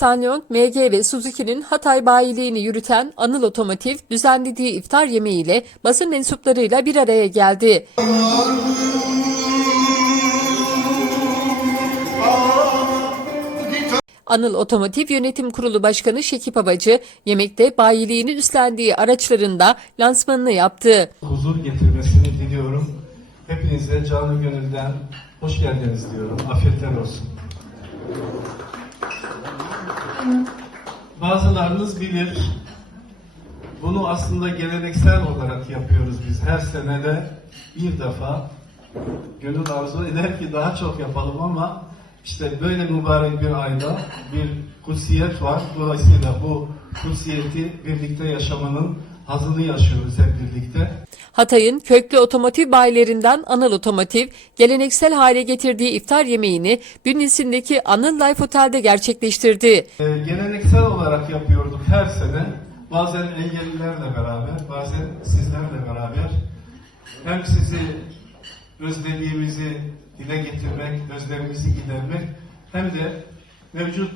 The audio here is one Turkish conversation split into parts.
Sanyong, MG ve Suzuki'nin Hatay bayiliğini yürüten Anıl Otomotiv düzenlediği iftar yemeğiyle basın mensuplarıyla bir araya geldi. Anıl Otomotiv Yönetim Kurulu Başkanı Şekip Abacı, yemekte bayiliğini üstlendiği araçlarında lansmanını yaptı. huzur getirmesini diliyorum. Hepinize canı gönülden hoş geldiniz diyorum. Afiyetler olsun. Bazılarınız bilir, bunu aslında geleneksel olarak yapıyoruz biz. Her senede bir defa gönül arzu eder ki daha çok yapalım ama işte böyle mübarek bir ayda bir kutsiyet var. Dolayısıyla bu kutsiyeti birlikte yaşamanın hazını yaşıyoruz hep birlikte. Hatay'ın köklü otomotiv bayilerinden Anıl Otomotiv, geleneksel hale getirdiği iftar yemeğini bünyesindeki Anıl Life Otel'de gerçekleştirdi. Ee, geleneksel olarak yapıyorduk her sene. Bazen engellilerle beraber, bazen sizlerle beraber. Hem sizi özlediğimizi dile getirmek, özlemimizi gidermek hem de mevcut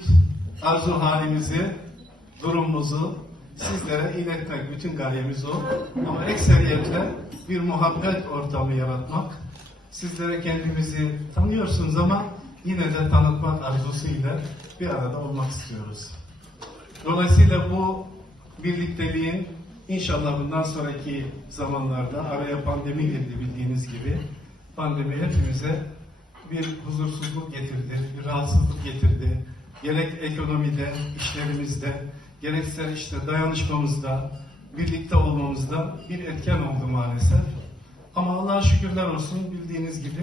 arzu halimizi, durumumuzu sizlere iletmek. Bütün gayemiz o. Ama ekseriyetle bir muhabbet ortamı yaratmak. Sizlere kendimizi tanıyorsunuz ama yine de tanıtmak arzusuyla bir arada olmak istiyoruz. Dolayısıyla bu birlikteliğin inşallah bundan sonraki zamanlarda araya pandemi girdi bildiğiniz gibi. Pandemi hepimize bir huzursuzluk getirdi, bir rahatsızlık getirdi. Gerek ekonomide, işlerimizde, gerekse işte dayanışmamızda, birlikte olmamızda bir etken oldu maalesef. Ama Allah'a şükürler olsun bildiğiniz gibi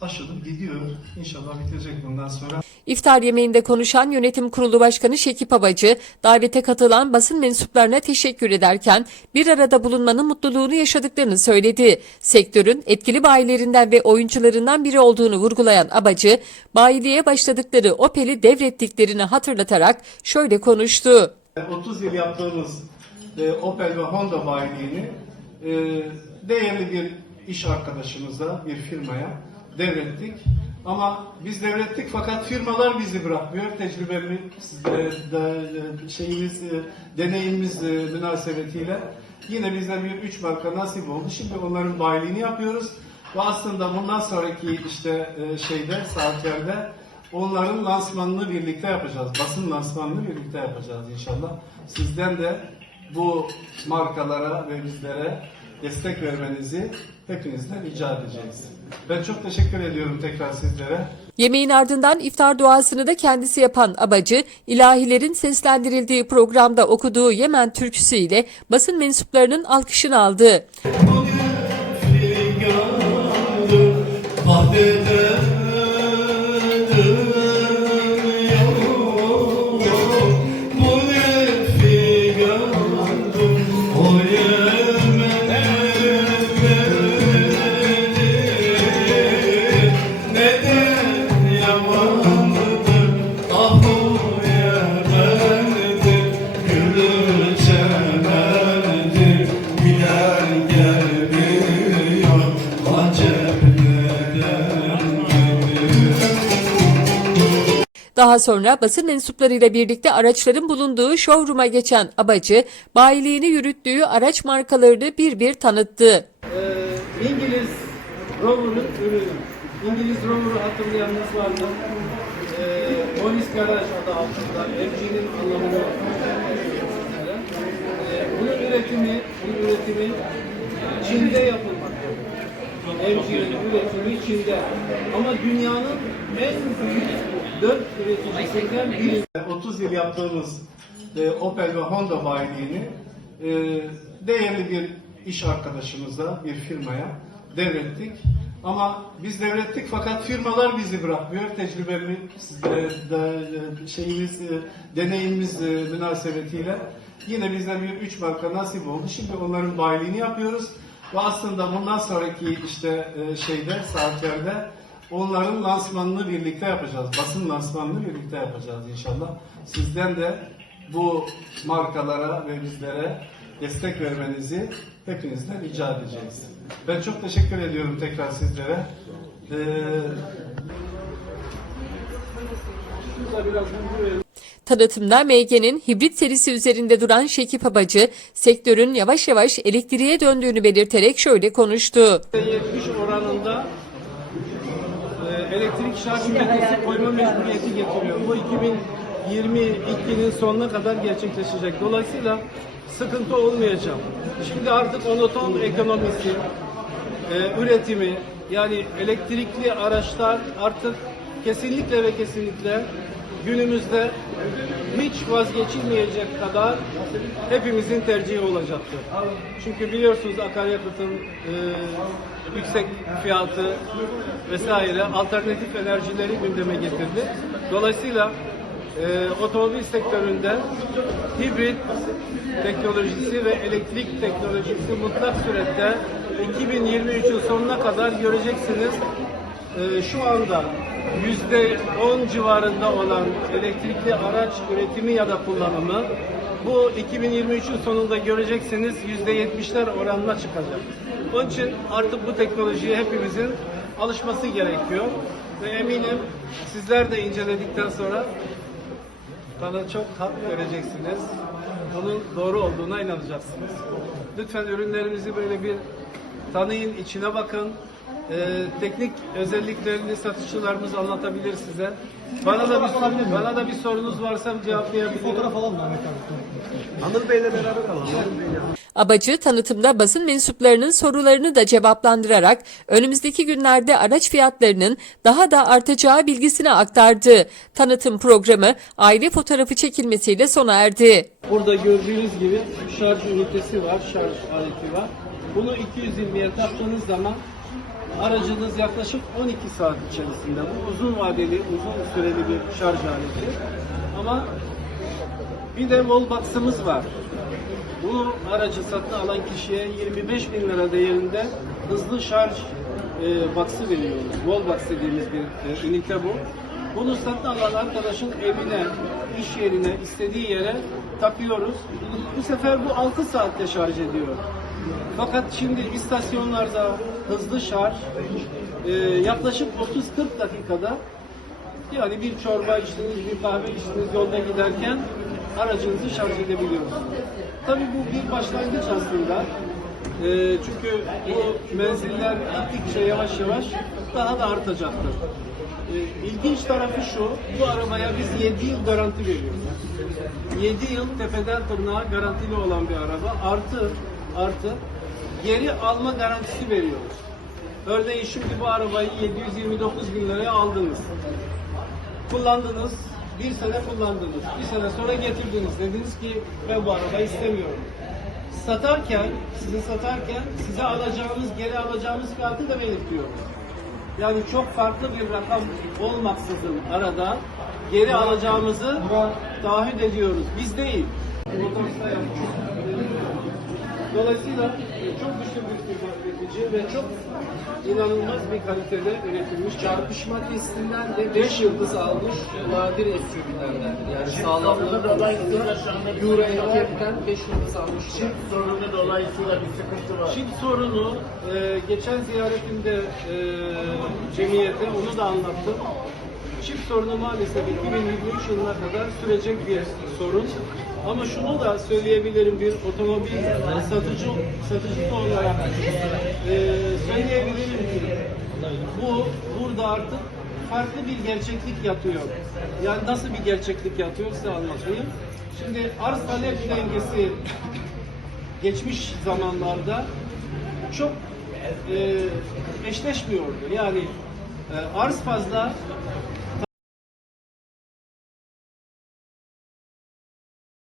aşılıp gidiyor. İnşallah bitecek bundan sonra. İftar yemeğinde konuşan Yönetim Kurulu Başkanı Şekip Abacı, davete katılan basın mensuplarına teşekkür ederken bir arada bulunmanın mutluluğunu yaşadıklarını söyledi. Sektörün etkili bayilerinden ve oyuncularından biri olduğunu vurgulayan Abacı, bayiliğe başladıkları Opel'i devrettiklerini hatırlatarak şöyle konuştu. 30 yıl yaptığımız e, Opel ve Honda bayiliğini e, değerli bir iş arkadaşımıza, bir firmaya devrettik. Ama biz devrettik fakat firmalar bizi bırakmıyor. Tecrübemiz, e, de- şeyimiz, e, deneyimimiz e, münasebetiyle yine bizden bir üç marka nasip oldu. Şimdi onların bayiliğini yapıyoruz. Ve aslında bundan sonraki işte e, şeyde, saatlerde Onların lansmanını birlikte yapacağız. Basın lansmanını birlikte yapacağız inşallah. Sizden de bu markalara ve bizlere destek vermenizi hepinizden rica edeceğiz. Ben çok teşekkür ediyorum tekrar sizlere. Yemeğin ardından iftar duasını da kendisi yapan Abacı, ilahilerin seslendirildiği programda okuduğu Yemen türküsüyle basın mensuplarının alkışını aldı. Daha sonra basın mensuplarıyla birlikte araçların bulunduğu showroom'a geçen Abacı, bayiliğini yürüttüğü araç markalarını bir bir tanıttı. Ee, İngiliz Rover'ın ürünü. İngiliz Rover'ı hatırlayanınız vardı. Ee, Polis Garaj adı altında MG'nin anlamını. Ee, bunun üretimi, bunun üretimi Çin'de yapılmakta. MG'nin üretimi Çin'de. Ama dünyanın en büyük dört üreticisinden biri. 30 yıl yaptığımız e, Opel ve Honda bayiliğini e, değerli bir iş arkadaşımıza, bir firmaya devrettik. Ama biz devrettik fakat firmalar bizi bırakmıyor. Tecrübemiz, e, de- şeyimiz, e, deneyimimiz e, münasebetiyle yine bizden bir üç marka nasip oldu. Şimdi onların bayiliğini yapıyoruz. Ve aslında bundan sonraki işte e, şeyde, saatlerde Onların lansmanını birlikte yapacağız. Basın lansmanını birlikte yapacağız inşallah. Sizden de bu markalara ve bizlere destek vermenizi hepinizden rica edeceğiz. Ben çok teşekkür ediyorum tekrar sizlere. Ee, Tanıtımda MG'nin hibrit serisi üzerinde duran Şekip Abacı, sektörün yavaş yavaş elektriğe döndüğünü belirterek şöyle konuştu. %70 oranında e, elektrik şarj ünitesi koyma mecburiyeti getiriyor. Bu 2022'nin sonuna kadar gerçekleşecek. Dolayısıyla sıkıntı olmayacak. Şimdi artık onoton ekonomisi, e, üretimi yani elektrikli araçlar artık kesinlikle ve kesinlikle günümüzde hiç vazgeçilmeyecek kadar hepimizin tercihi olacaktır. Çünkü biliyorsunuz akaryakıtın e, yüksek fiyatı vesaire alternatif enerjileri gündeme getirdi. Dolayısıyla e, otomobil sektöründe hibrit teknolojisi ve elektrik teknolojisi mutlak surette 2023'ün sonuna kadar göreceksiniz. E, şu anda yüzde 10 civarında olan elektrikli araç üretimi ya da kullanımı bu 2023'ün sonunda göreceksiniz yüzde 70'ler oranına çıkacak. Onun için artık bu teknolojiye hepimizin alışması gerekiyor ve eminim sizler de inceledikten sonra bana çok hak vereceksiniz. Bunun doğru olduğuna inanacaksınız. Lütfen ürünlerimizi böyle bir tanıyın, içine bakın. Ee, teknik özelliklerini satışçılarımız anlatabilir size. Bana da bir bana da bir sorunuz varsa cevaplayabilirim. Fotoğraf alalım Anıl Bey'le beraber alalım. Abacı tanıtımda basın mensuplarının sorularını da cevaplandırarak önümüzdeki günlerde araç fiyatlarının daha da artacağı bilgisini aktardı. Tanıtım programı aile fotoğrafı çekilmesiyle sona erdi. Burada gördüğünüz gibi şarj ünitesi var, şarj aleti var. Bunu 220'ye taktığınız zaman aracınız yaklaşık 12 saat içerisinde. Bu uzun vadeli, uzun süreli bir şarj aleti. Ama bir de wallbox'ımız var. Bu aracı satın alan kişiye 25 bin lira değerinde hızlı şarj e, box'ı veriyoruz. Wallbox dediğimiz bir e, ünite bu. Bunu satın alan arkadaşın evine, iş yerine, istediği yere takıyoruz. Bu sefer bu 6 saatte şarj ediyor. Fakat şimdi istasyonlarda hızlı şarj e, yaklaşık 30-40 dakikada yani bir çorba içtiniz, bir kahve içtiniz yolda giderken aracınızı şarj edebiliyorsunuz. Tabii bu bir başlangıç aslında. Ee, çünkü bu menziller gittikçe yavaş yavaş daha da artacaktır. Ee, ilginç tarafı şu, bu arabaya biz 7 yıl garanti veriyoruz. 7 yıl tepeden tırnağa garantili olan bir araba artı artı geri alma garantisi veriyoruz. Örneğin şimdi bu arabayı 729 bin liraya aldınız kullandınız, bir sene kullandınız, bir sene sonra getirdiniz. Dediniz ki ben bu arabayı istemiyorum. Satarken, sizi satarken size alacağınız, geri alacağınız fiyatı da belirtiyoruz. Yani çok farklı bir rakam olmaksızın arada geri alacağımızı taahhüt ediyoruz. Biz değil. Dolayısıyla çok güçlü bir üretici ve çok inanılmaz bir kalitede üretilmiş. Çarpışma testinden de 5 yıldız almış nadir SUV'lerdendir. Yani sağlamlığı konusunda Euro NCAP'ten 5 yıldız almış. sorunu dolayısıyla bir sıkıntı var. Çip sorunu e, geçen ziyaretimde e, cemiyete onu da anlattım. Çip sorunu maalesef 2023 yılına kadar sürecek bir sorun. Ama şunu da söyleyebilirim bir otomobil satıcı satıcısı olarak e, söyleyebilirim ki bu burada artık farklı bir gerçeklik yatıyor. Yani nasıl bir gerçeklik yatıyor size anlatayım. Şimdi arz talep dengesi geçmiş zamanlarda çok e, eşleşmiyordu. Yani e, arz fazla,